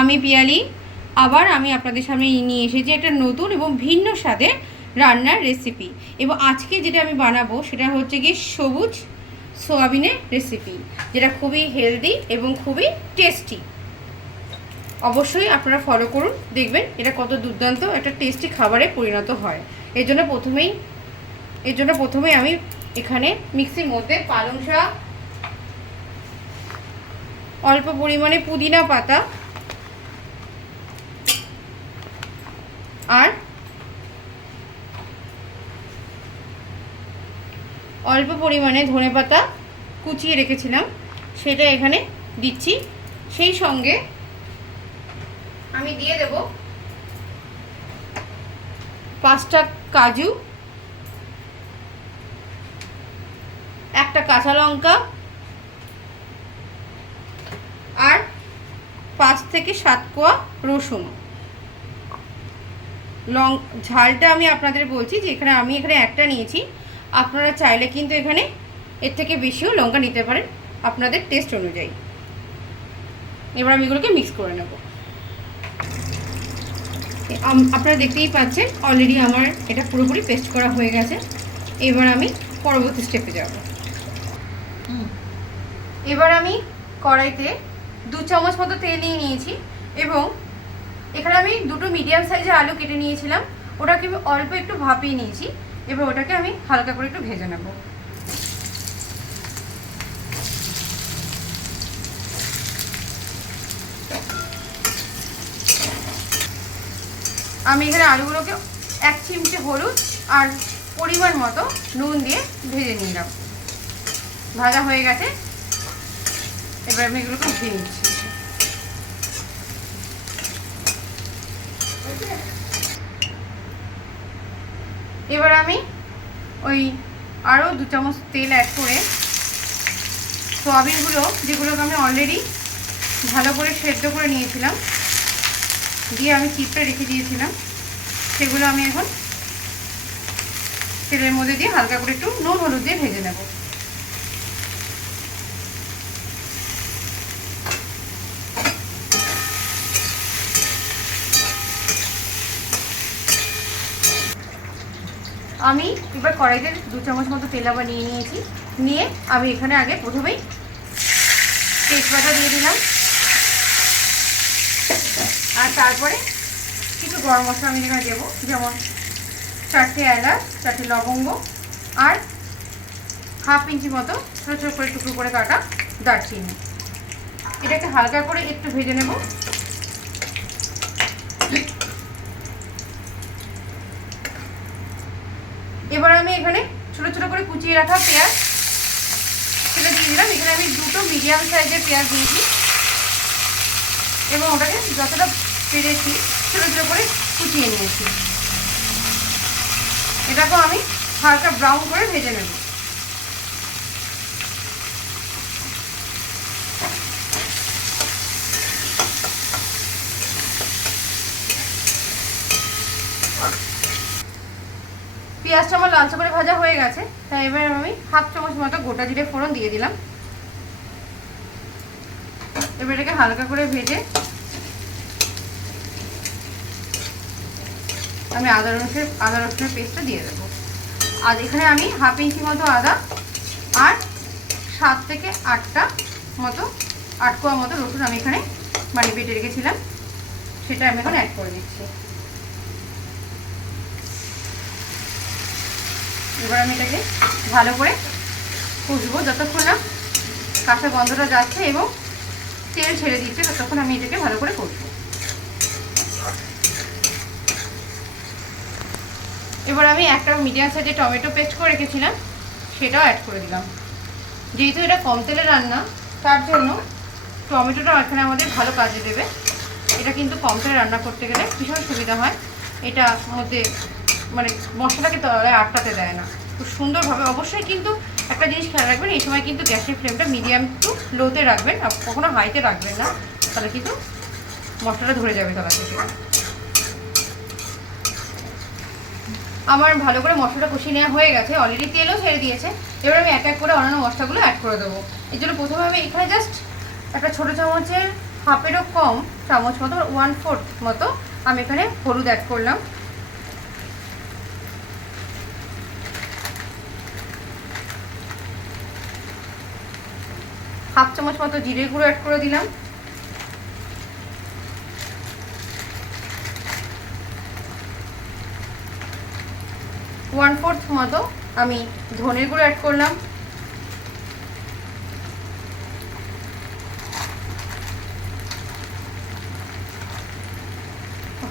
আমি পিয়ালি, আবার আমি আপনাদের সামনে নিয়ে এসেছি একটা নতুন এবং ভিন্ন স্বাদের রান্নার রেসিপি এবং আজকে যেটা আমি বানাবো সেটা হচ্ছে কি সবুজ সোয়াবিনের রেসিপি যেটা খুবই হেলদি এবং খুবই টেস্টি অবশ্যই আপনারা ফলো করুন, দেখবেন এটা কত দুর্দান্ত একটা টেস্টি খাবারে পরিণত হয়। এর জন্য প্রথমেই, এর জন্য প্রথমেই আমি এখানে মিক্সির মধ্যে পালং শাক, অল্প পরিমাণে পুদিনা পাতা আর অল্প পরিমাণে ধনে পাতা কুচিয়ে রেখেছিলাম, সেটা এখানে দিচ্ছি। সেই সঙ্গে আমি দিয়ে দেব পাঁচটা কাজু, একটা কাঁচা লঙ্কা আর পাঁচ থেকে সাত কোয়া রসুন। লং ঝালটা আমি আপনাদের বলছি যে এখানে আমি এখানে একটা নিয়েছি। আপনারা চাইলে কিন্তু এখানে এর থেকে বেশিও লঙ্কা নিতে পারেন আপনাদের টেস্ট অনুযায়ী। এবার আমি এগুলোকে মিক্স করে নেব। আপনারা দেখতেই পাচ্ছেন অলরেডি আমার এটা পুরোপুরি পেস্ট করা হয়ে গেছে। এবার আমি পরবর্তী স্টেপে যাব। এবার আমি কড়াইতে দু চামচ মতো তেল নিয়ে নিয়েছি এবং এখানে আমি দুটো মিডিয়াম সাইজের আলু কেটে নিয়েছিলাম। ওটাকে আমি অল্প একটু ভাপিয়ে নিয়েছি। এবার ওটাকে আমি হালকা করে একটু ভেজে নেব। আমি এখানে আলুগুলোকে এক চিমটে হলুদ আর পরিমাণ মতো নুন দিয়ে ভেজে নিলাম। ভাজা হয়ে গেছে। এবার আমি এগুলোকে উঠিয়ে নিচ্ছি। এবার আমি ওই আরও দু চামচ তেল অ্যাড করে সোয়াবিনগুলো, যেগুলোকে আমি অলরেডি ভালো করে সেদ্ধ করে নিয়েছিলাম, দিয়ে আমি চিপটা রেখে দিয়েছিলাম, সেগুলো আমি এখন তেলের মধ্যে দিয়ে হালকা করে একটু নুন, হলুদ দিয়ে ভেজে নেব। আমি এবার কড়াইতে দু চামচ মতো তেল আবার নিয়ে নিয়েছি। নিয়ে আমি এখানে আগে প্রথমেই তেজপাতা দিয়ে দিলাম। আর তারপরে কিছু গরম মশলা আমি এখানে দেবো, যেমন চারটে এলাচ, চারটে লবঙ্গ, আর হাফ ইঞ্চি মতো ছোটো ছোটো করে টুকরো করে কাটা দারচিনি। এটাকে হালকা করে একটু ভেজে নেব এবার আমি এখানে ছোটো ছোটো করে কুচিয়ে রাখা পেঁয়াজ। সেটা দিয়ে দিলাম। এখানে আমি দুটো মিডিয়াম সাইজের পেঁয়াজ দিয়েছি এবং ওটাকে যতটা পেরেছি, ছোটো ছোটো করে কুচিয়ে নিয়েছি। এটাকেও আমি হালকা ব্রাউন করে ভেজে নেব। পেঁয়াজটা আমার লালচে করে ভাজা হয়ে গেছে, তাই এবার আমি হাফ চামচ মতো গোটা জিরে ফোড়ন দিয়ে দিলাম। এবার এটাকে হালকা করে ভেজে আমি আদা রসুনের আদা রসুনের পেস্টটা দিয়ে দেবো। আর এখানে আমি হাফ ইঞ্চি মতো আদা আর সাত থেকে আটটা মতো আট কোয়া মতো রসুন আমি এখানে বাড়ি বেটে রেখেছিলাম, সেটা আমি এখন অ্যাড করে দিচ্ছি। এবার আমি এটাকে ভালো করে কষবো যতক্ষণ না কাঁচা গন্ধটা যাচ্ছে এবং তেল ছেড়ে দিচ্ছে ততক্ষণ আমি এটাকে ভালো করে কষবো। এবার আমি একটা মিডিয়াম সাইজে টমেটো পেস্ট করে রেখেছিলাম, সেটাও অ্যাড করে দিলাম। যেহেতু এটা কম তেলে রান্না, তার জন্য টমেটোটা এখানে আমাদের ভালো কাজে দেবে। এটা কিন্তু কম তেলে রান্না করতে গেলে ভীষণ সুবিধা হয়। এটা মধ্যে মানে মশলাটাকে তলায় আটকাতে দেয় না। খুব সুন্দরভাবে অবশ্যই কিন্তু একটা জিনিস খেয়াল রাখবেন, এই সময় কিন্তু গ্যাসের ফ্লেমটা মিডিয়াম টু লোতে রাখবেন কখনো হাইতে রাখবেন না, তাহলে কিন্তু মশলাটা ধরে যাবে তলা থেকে। আমার ভালো করে মশলাটা কষিয়ে নেওয়া হয়ে গেছে অলরেডি তেলও ছেড়ে দিয়েছে, এবার আমি এক এক করে অন্যান্য মশলাগুলো অ্যাড করে দেবো। এর জন্য প্রথমে আমি এখানে জাস্ট একটা ছোটো চামচের হাফেরও কম চামচ মতো ওয়ান ফোর্থ মতো আমি এখানে হলুদ অ্যাড করলাম। হাফ চামচ মতো জিরে গুঁড়ো অ্যাড করে দিলাম। ওয়ান ফোর্থ মতো আমি ধনের গুঁড়ো অ্যাড করলাম।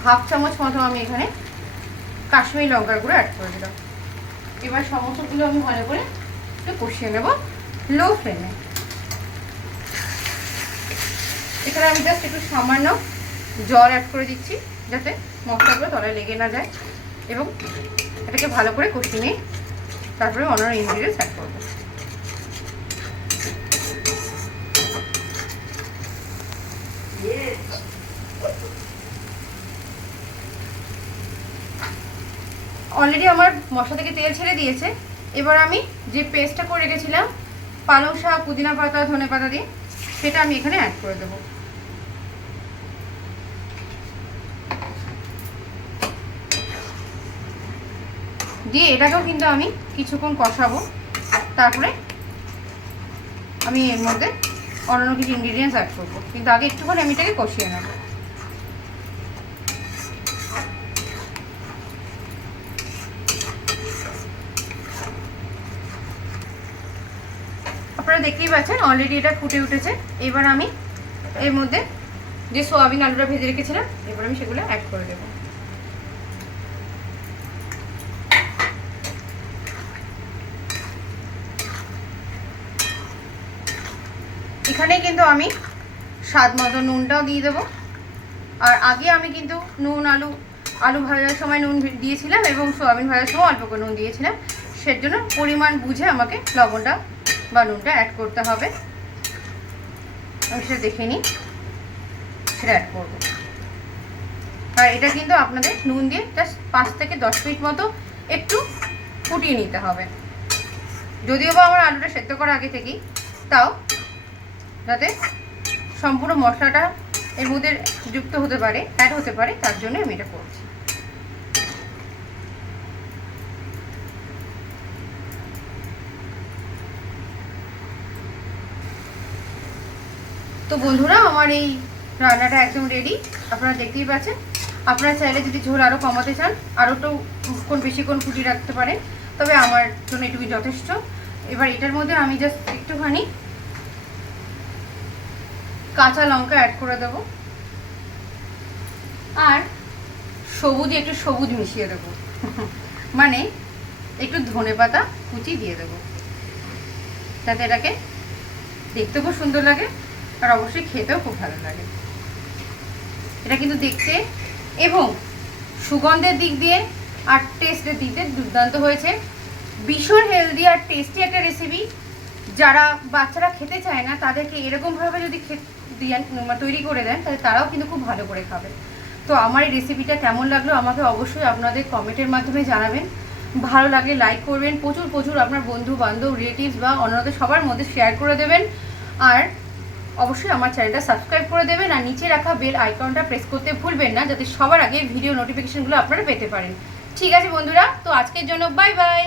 হাফ চামচ মতো আমি এখানে কাশ্মীরি লঙ্কার গুঁড়ো অ্যাড করে দিলাম। এবার সমস্তগুলো আমি ভালো করে একটু কষিয়ে নেব লো ফ্লেমে এখানে আমি জাস্ট একটু সামান্য জল অ্যাড করে দিচ্ছি, যাতে মশলাগুলো তলায় লেগে না যায়। এবং এটাকে ভালো করে কষিয়ে নিই তারপরে অন্যান্য ইনগ্রিডিয়েন্টস অ্যাড করব। অলরেডি আমার মশলা থেকে তেল ছেড়ে দিয়েছে। এবার আমি যে পেস্টটা করে রেখেছিলাম, পালং শাক, পুদিনা পাতা ধনে পাতা দিয়ে, সেটা আমি এখানে অ্যাড করে দেবো। দিয়ে এটাকেও কিন্তু আমি কিছুক্ষণ কষাবো। তারপরে আমি এর মধ্যে অন্যান্য কিছু ইনগ্রিডিয়েন্টস অ্যাড করব। কিন্তু আগে একটুখানি আমি এটাকে কষিয়ে নেব। আপনারা দেখতেই পাচ্ছেন অলরেডি এটা ফুটে উঠেছে। এবার আমি এর মধ্যে যে সোয়াবিন আলুটা ভেজে রেখেছিলাম, এবার আমি সেগুলো অ্যাড করে দেবো। এখানে কিন্তু আমি স্বাদ মতো নুনটাও দিয়ে দেবো। আর আগে আমি কিন্তু নুন, আলু আলু ভাজার সময় নুন দিয়েছিলাম এবং সোয়াবিন ভাজার সময় অল্প করে নুন দিয়েছিলাম। সের জন্য পরিমাণ বুঝে আমাকে লবণটা বা নুনটা অ্যাড করতে হবে। আমি সেটা দেখে নিই। সেটা অ্যাড করব। আর এটা কিন্তু আপনাদের নুন দিয়ে জাস্ট পাঁচ থেকে দশ মিনিট মতো একটু ফুটিয়ে নিতে হবে। যদিও বা আমার আলুটা সেদ্ধ করা আগে থেকেই, তাও যাতে সম্পূর্ণ মশলাটা এর মধ্যে যুক্ত হতে পারে অ্যাড হতে পারে, তার জন্য আমি এটা করছি। তো বন্ধুরা, আমার এই রান্নাটা একদম রেডি আপনারা দেখতেই পাচ্ছেন। আপনারা চাইলে যদি ঝোল আরও কমাতে চান আরও একটু কোন বেশিক্ষণ ফুটিয়ে রাখতে পারেন, তবে আমার জন্য এটুকুই যথেষ্ট। এবার এটার মধ্যে আমি জাস্ট একটুখানি কাঁচা লঙ্কা অ্যাড করে দেব। আর সবুজ একটু সবুজ মিশিয়ে দেব। মানে একটু ধনে পাতা কুচি দিয়ে দেবো। যাতে এটাকে দেখতে খুব সুন্দর লাগে, আর অবশ্যই খেতেও খুব ভালো লাগে। এটা কিন্তু দেখতে এবং সুগন্ধের দিক দিয়ে আর টেস্টের দিক দিয়ে দুর্দান্ত হয়েছে। ভীষণ হেলদি আর টেস্টি একটা রেসিপি যারা বাচ্চারা খেতে চায় না, তাদেরকে এরকমভাবে যদি তৈরি করে দেন, তাহলে তারাও কিন্তু খুব ভালো করে খাবে। তো আমার এই রেসিপিটা কেমন লাগল আমাকে অবশ্যই আপনাদের কমেন্টের মাধ্যমে জানাবেন। ভালো লাগলে লাইক করবেন, প্রচুর প্রচুর আপনার বন্ধু বান্ধব রিলেটিভস বা অন্যদের সবার মধ্যে শেয়ার করে দেবেন। আর অবশ্যই আমার চ্যানেলটা সাবস্ক্রাইব করে দেবেন, আর নিচে রাখা বেল আইকনটা প্রেস করতে ভুলবেন না, যাতে সবার আগে ভিডিও নোটিফিকেশনগুলো আপনারা পেতে পারেন। ঠিক আছে বন্ধুরা, তো আজকের জন্য বাই বাই